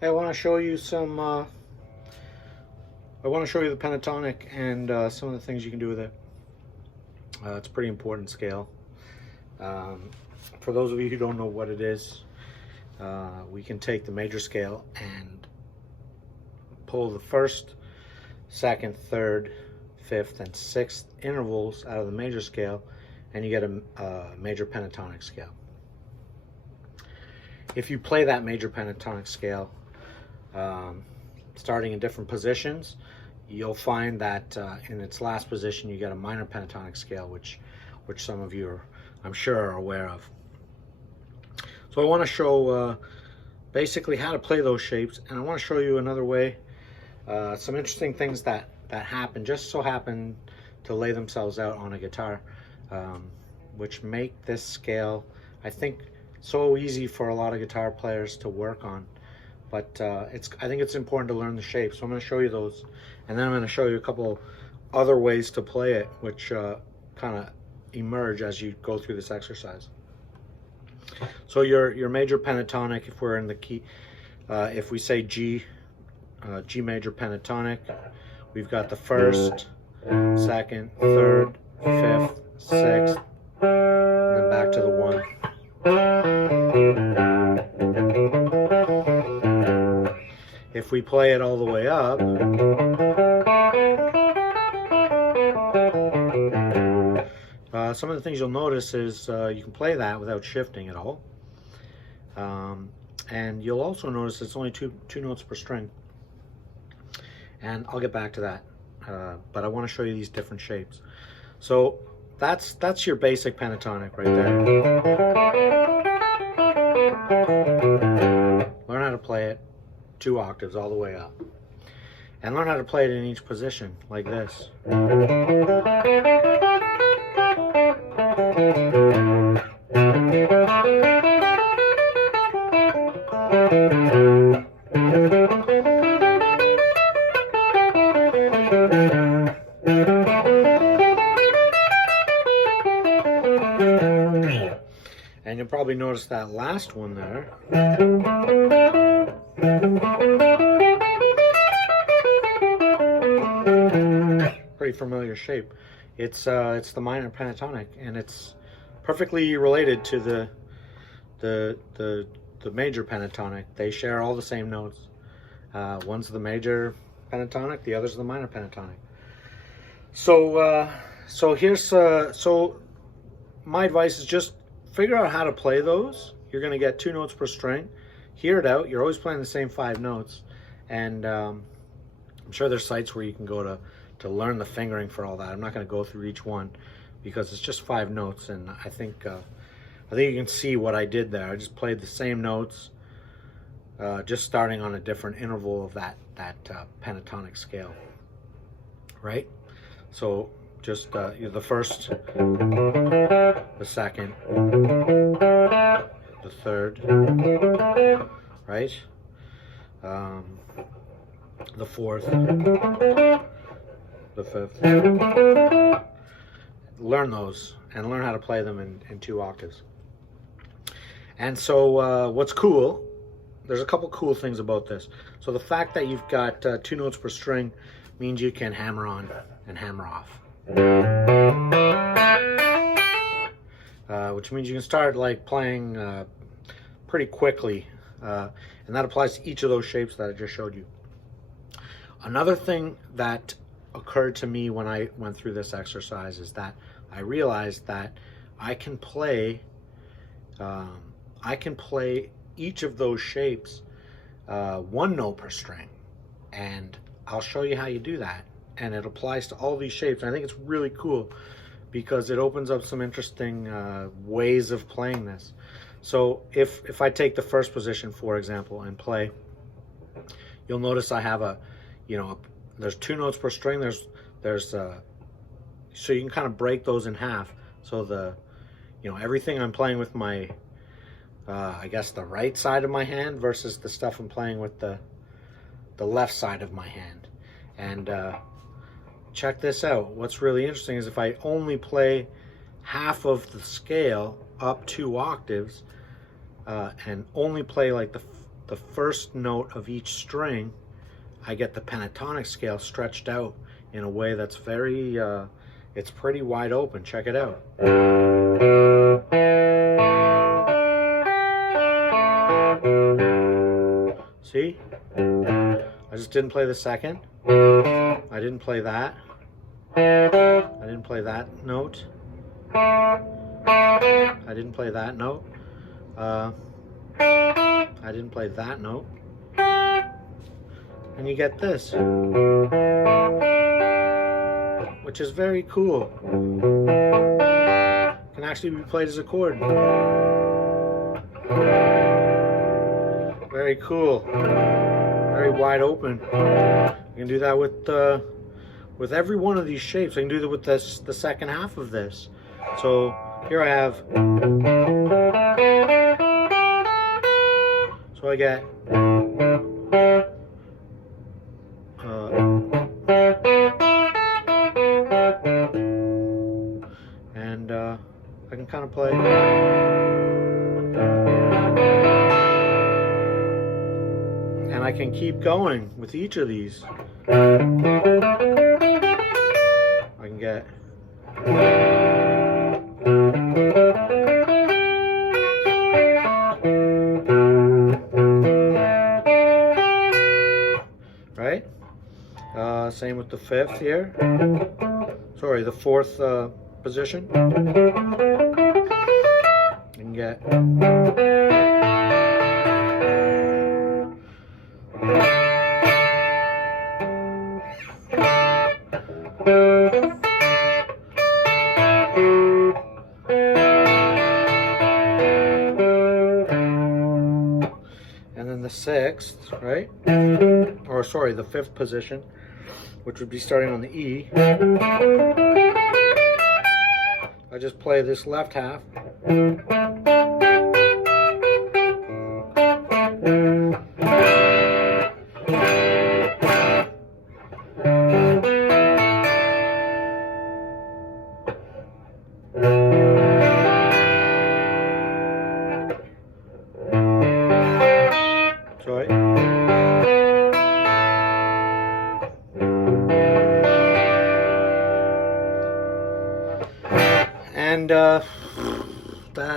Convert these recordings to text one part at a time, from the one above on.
I want to show you some. I want to show you the pentatonic and some of the things you can do with it. It's a pretty important scale. For those of you who don't know what it is, we can take the major scale and pull the first, second, third, fifth, and sixth intervals out of the major scale, and you get a major pentatonic scale. If you play that major pentatonic scale, starting in different positions, you'll find that in its last position you get a minor pentatonic scale, which some of you are, I'm sure, are aware of. So I want to show basically how to play those shapes, and I want to show you another way, some interesting things that happen, just so happen to lay themselves out on a guitar, which make this scale, I think, so easy for a lot of guitar players to work on. But I think it's important to learn the shapes. So I'm going to show you those, and then I'm going to show you a couple other ways to play it, which kind of emerge as you go through this exercise. So your major pentatonic, if we're in the key, if we say G, G major pentatonic, we've got the first, second, third, fifth, sixth, and then back to the one. If we play it all the way up, some of the things you'll notice is you can play that without shifting at all. And you'll also notice it's only two notes per string. And I'll get back to that. But I want to show you these different shapes. So that's your basic pentatonic right there. Learn how to play it 2 octaves all the way up. And learn how to play it in each position, like this. And you'll probably notice that last one there. Pretty familiar shape. It's the minor pentatonic, and it's perfectly related to the major pentatonic. They share all the same notes. One's the major pentatonic, the other's the minor pentatonic. So so my advice is just figure out how to play those. You're going to get 2 notes per string. Hear it out. You're always playing the same 5 notes, and I'm sure there's sites where you can go to learn the fingering for all that. I'm not going to go through each one because it's just 5 notes, and I think you can see what I did there. I just played the same notes, just starting on a different interval of that pentatonic scale, right? So just the first, the second, the third, right? The fourth, the fifth. Learn those and learn how to play them in 2 octaves. And so what's cool, there's a couple cool things about this. So the fact that you've got 2 notes per string means you can hammer on and hammer off. Which means you can start like playing pretty quickly, and that applies to each of those shapes that I just showed you. Another thing that occurred to me when I went through this exercise is that I realized that I can play each of those shapes 1 note per string, and I'll show you how you do that, and it applies to all these shapes. And I think it's really cool because it opens up some interesting ways of playing this. So if I take the first position, for example, and play, you'll notice I have there's 2 notes per string. So you can kind of break those in half. So everything I'm playing with my, I guess the right side of my hand versus the stuff I'm playing with the left side of my hand. And check this out. What's really interesting is if I only play half of the scale up 2 octaves and only play like the first note of each string, I get the pentatonic scale stretched out in a way that's very, it's pretty wide open. Check it out. See? I just didn't play the second. I didn't play that. I didn't play that note. I didn't play that note. I didn't play that note. And you get this, which is very cool. Can actually be played as a chord. Very cool. Very wide open. You can do that with every one of these shapes. I can do that with this, the second half of this. So here I have. So I get. And I can kind of play. And I can keep going with each of these. I can get. Right? Same with the fifth here. Sorry, the fourth position. You can get. And then the sixth, right? Or sorry, the fifth position, which would be starting on the E. I just play this left half. Sorry. And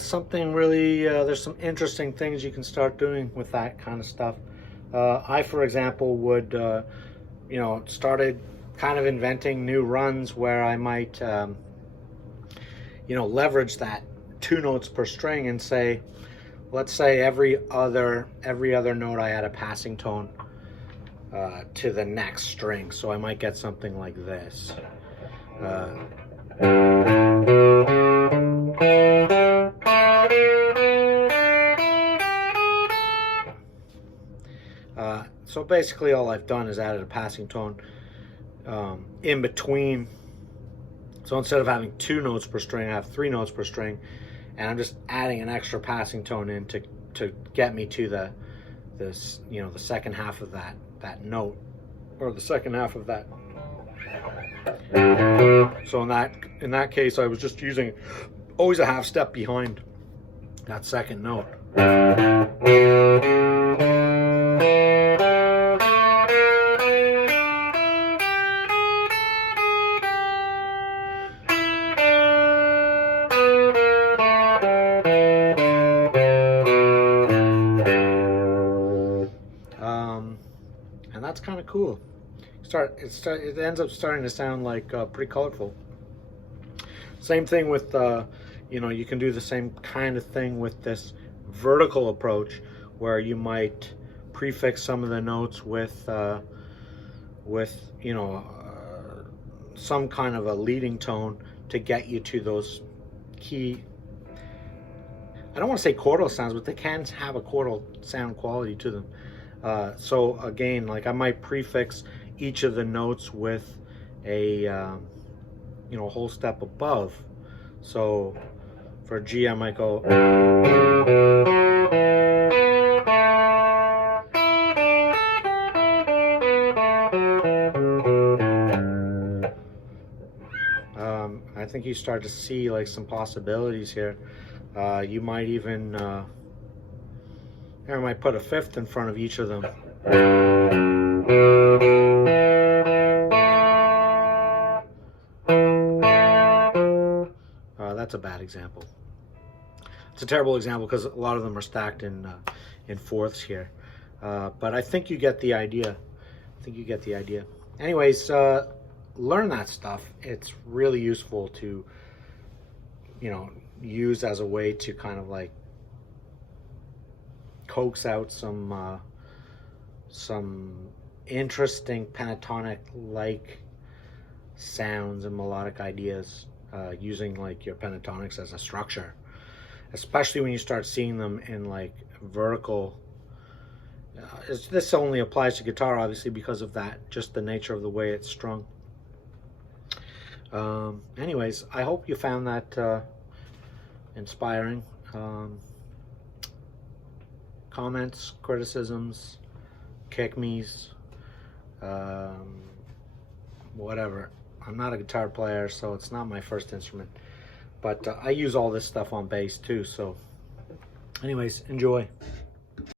something really, there's some interesting things you can start doing with that kind of stuff. I, for example, would, you know, started kind of inventing new runs where I might, you know, leverage that 2 notes per string and say, let's say every other note I add a passing tone to the next string. So I might get something like this. So basically all I've done is added a passing tone in between. So instead of having 2 notes per string, I have 3 notes per string, and I'm just adding an extra passing tone in to get me to this, you know, the second half of that note, or the second half of that. So in that case, I was just using always a half step behind that second note. And that's kind of cool. It ends up starting to sound like pretty colorful. Same thing with, you know, you can do the same kind of thing with this vertical approach, where you might prefix some of the notes with you know, some kind of a leading tone to get you to those key. I don't want to say chordal sounds, but they can have a chordal sound quality to them. So again, like I might prefix each of the notes with a you know, a whole step above. So for G, I might go. I think you start to see like some possibilities here. You might even And I might put a fifth in front of each of them. That's a bad example. It's a terrible example because a lot of them are stacked in fourths here. But I think you get the idea. Anyways, learn that stuff. It's really useful to, you know, use as a way to kind of like coax out some interesting pentatonic-like sounds and melodic ideas using like your pentatonics as a structure, especially when you start seeing them in like vertical. This only applies to guitar, obviously, because of that, just the nature of the way it's strung. Anyways, I hope you found that inspiring. Comments, criticisms, kick me's, whatever. I'm not a guitar player, so it's not my first instrument, but I use all this stuff on bass too. So anyways, enjoy.